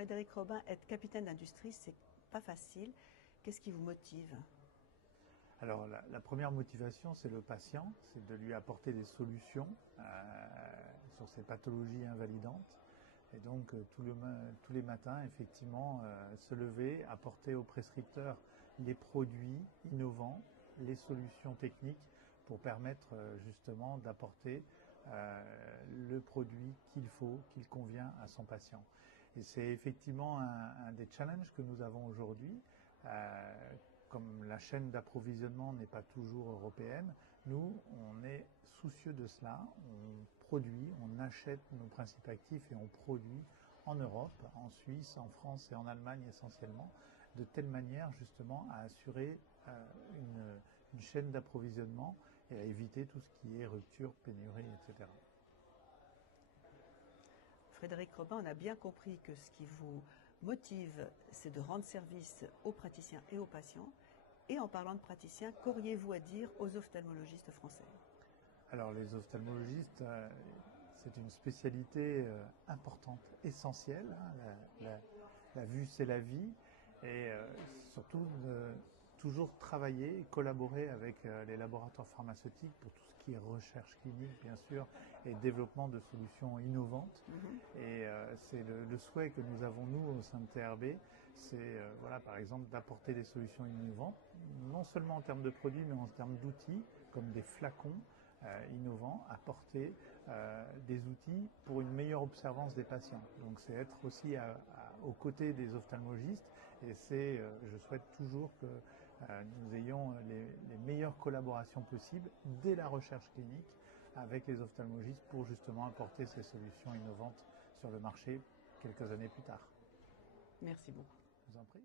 Frédéric Robin, être capitaine d'industrie, c'est pas facile. Qu'est-ce qui vous motive? Alors la première motivation, c'est le patient, c'est de lui apporter des solutions sur ces pathologies invalidantes. Et donc tous les matins, effectivement, se lever, apporter au prescripteur les produits innovants, les solutions techniques pour permettre justement d'apporter le produit qu'il faut, qu'il convient à son patient. Et c'est effectivement un des challenges que nous avons aujourd'hui. Comme la chaîne d'approvisionnement n'est pas toujours européenne, nous, on est soucieux de cela. On produit, on achète nos principes actifs et on produit en Europe, en Suisse, en France et en Allemagne essentiellement, de telle manière justement à assurer une chaîne d'approvisionnement et à éviter tout ce qui est rupture, pénurie, etc. Frédéric Robin, on a bien compris que ce qui vous motive, c'est de rendre service aux praticiens et aux patients. Et en parlant de praticiens, qu'auriez-vous à dire aux ophtalmologistes français? Alors les ophtalmologistes, c'est une spécialité importante, essentielle. La vue, c'est la vie. Et surtout, toujours travailler et collaborer avec les laboratoires pharmaceutiques pour tout ce qui est recherche clinique, bien sûr, et développement de solutions innovantes. Et c'est le souhait que nous avons, nous, au sein de TRB, c'est, voilà, par exemple, d'apporter des solutions innovantes, non seulement en termes de produits, mais en termes d'outils, comme des flacons, innovants, apporter des outils pour une meilleure observance des patients. Donc c'est être aussi aux côtés des ophtalmologistes et je souhaite toujours que nous ayons les meilleures collaborations possibles dès la recherche clinique avec les ophtalmologistes pour justement apporter ces solutions innovantes sur le marché quelques années plus tard. Merci beaucoup. Je vous en prie.